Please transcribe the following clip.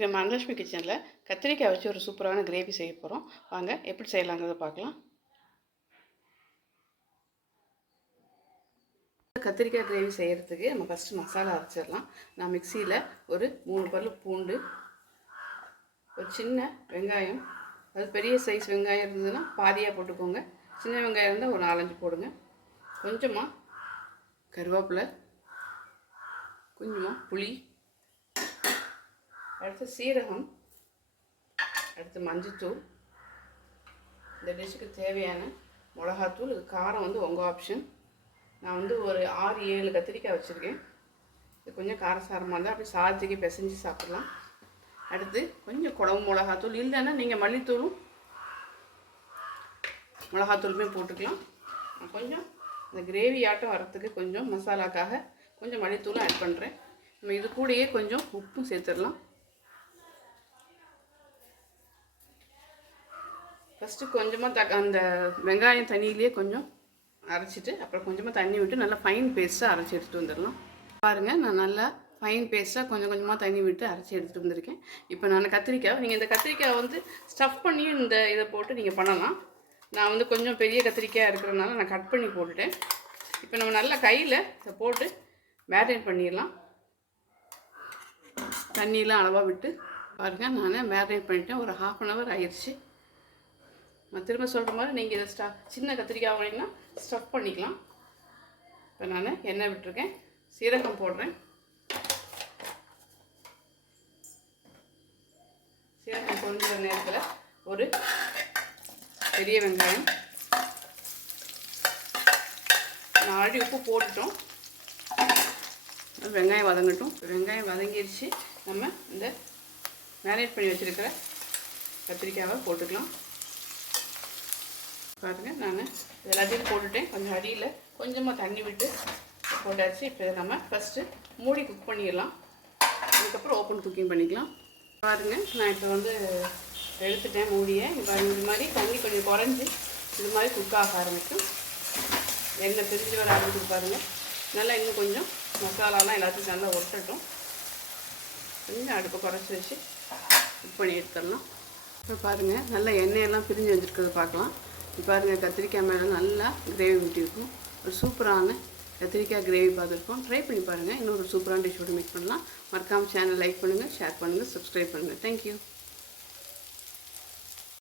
நம்ம மகாலட்சுமி கிச்சனில் கத்திரிக்காய் வச்சு ஒரு சூப்பரான கிரேவி செய்ய போகிறோம். வாங்க எப்படி செய்யலாங்கிறத பார்க்கலாம். கத்திரிக்காய் கிரேவி செய்கிறதுக்கு நம்ம ஃபஸ்ட்டு மசாலா அரைச்சிடலாம். நான் மிக்சியில் ஒரு 3 பல் பூண்டு, ஒரு சின்ன வெங்காயம், அது பெரிய சைஸ் வெங்காயம் இருந்ததுன்னா பாதியாக போட்டுக்கோங்க. சின்ன வெங்காயம் இருந்தால் ஒரு 4-5 போடுங்க. கொஞ்சமாக கருவேப்பிலை, கொஞ்சமாக புளி, அடுத்து சீரகம், அடுத்து மஞ்சத்தூள், இந்த டிஷ்ஷுக்கு தேவையான மிளகாத்தூள். இது காரம் உங்கள் ஆப்ஷன். நான் ஒரு 6-7 கத்திரிக்காய் வச்சுருக்கேன். இது கொஞ்சம் காரசாரமாக இருந்தால் அப்படி சாதத்துக்கு பிசைஞ்சு சாப்பிட்லாம். அடுத்து கொஞ்சம் குழம்பு மிளகாத்தூள், இல்லைன்னா நீங்கள் மல்லித்தூளும் மிளகாத்தூளுமே போட்டுக்கலாம். கொஞ்சம் இந்த கிரேவி ஆட்டம் வரத்துக்கு கொஞ்சம் மசாலாக்காக கொஞ்சம் மல்லித்தூளும் ஆட் பண்ணுறேன். நம்ம இது கூடயே கொஞ்சம் உப்பும் சேர்த்துடலாம். ஃபஸ்ட்டு கொஞ்சமாக அந்த வெங்காயம் தண்ணியிலே கொஞ்சம் அரைச்சிட்டு அப்புறம் கொஞ்சமாக தண்ணி விட்டு நல்லா ஃபைன் பேஸ்ட்டாக அரைச்சி எடுத்துகிட்டு வந்துடலாம். பாருங்கள், நான் நல்லா ஃபைன் பேஸ்ட்டாக கொஞ்சமாக தண்ணி விட்டு அரைச்சி எடுத்துகிட்டு வந்திருக்கேன். இப்போ நான் கத்திரிக்காய், நீங்கள் இந்த கத்திரிக்காய் ஸ்டஃப் பண்ணியும் இந்த இதை போட்டு நீங்கள் பண்ணலாம். நான் கொஞ்சம் பெரிய கத்திரிக்காய் இருக்கிறதுனால நான் கட் பண்ணி போட்டுட்டேன். இப்போ நம்ம நல்லா கையில் இதை போட்டு மேரினேட் பண்ணிடலாம். தண்ணியெலாம் அளவாக விட்டு பாருங்கள், நான் மேரினேட் பண்ணிவிட்டேன். ஒரு 1/2 hour ஆயிடுச்சு. நான் திரும்ப சொல்கிற மாதிரி நீங்கள் இதை சின்ன கத்திரிக்காய் வாங்கினா ஸ்டஃப் பண்ணிக்கலாம். இப்போ நான் எண்ணெய் விட்டுருக்கேன், சீரகம் போடுறேன். சீரகம் பொரிஞ்சுற நேரத்தில் ஒரு பெரிய வெங்காயம், நான் ஆல்ரெடி உப்பு போட்டுட்டோம். வெங்காயம் வதங்கட்டும். வெங்காயம் வதங்கிடுச்சு. நம்ம இந்த மேரினேட் பண்ணி வச்சுருக்கிற கத்திரிக்காவை போட்டுக்கலாம். பாருங்கள், நான் எல்லாத்தையும் போட்டுட்டேன். கொஞ்சம் அடியில் கொஞ்சமாக தண்ணி விட்டு போட்டாச்சு. இப்போ நம்ம ஃபஸ்ட்டு மூடி குக் பண்ணிடலாம். அதுக்கப்புறம் ஓப்பன் குக்கிங் பண்ணிக்கலாம். பாருங்கள், நான் இப்போ எடுத்துட்டேன் மூடியை. இப்போ இது மாதிரி தண்ணி கொஞ்சம் குறைஞ்சி இது மாதிரி குக் ஆக ஆரம்பிக்கும். எண்ணெய் பிரிஞ்சு வர ஆரம்பிச்சு பாருங்கள். நல்லா இன்னும் கொஞ்சம் மசாலாலாம் எல்லாத்தையும் நல்லா ஒட்டட்டும். கொஞ்சம் அடுப்பை குறைச்சி வச்சு குக் பண்ணி எடுத்துடலாம். இப்போ பாருங்கள், நல்லா எண்ணெயெல்லாம் பிரிஞ்சு வச்சுருக்கிறத பார்க்கலாம். இப்போ பாருங்கள், கத்திரிக்காய் மேலே நல்லா கிரேவி ஊற்றிருக்கும். ஒரு சூப்பரான கத்திரிக்காய் கிரேவி பார்த்துருக்கோம். ட்ரை பண்ணி பாருங்கள். இன்னொரு சூப்பரான டிஷ்ஷோடு மேக் பண்ணலாம். மறக்காமல் சேனல் லைக் பண்ணுங்கள், ஷேர் பண்ணுங்கள், சப்ஸ்கிரைப் பண்ணுங்கள். தேங்க்யூ.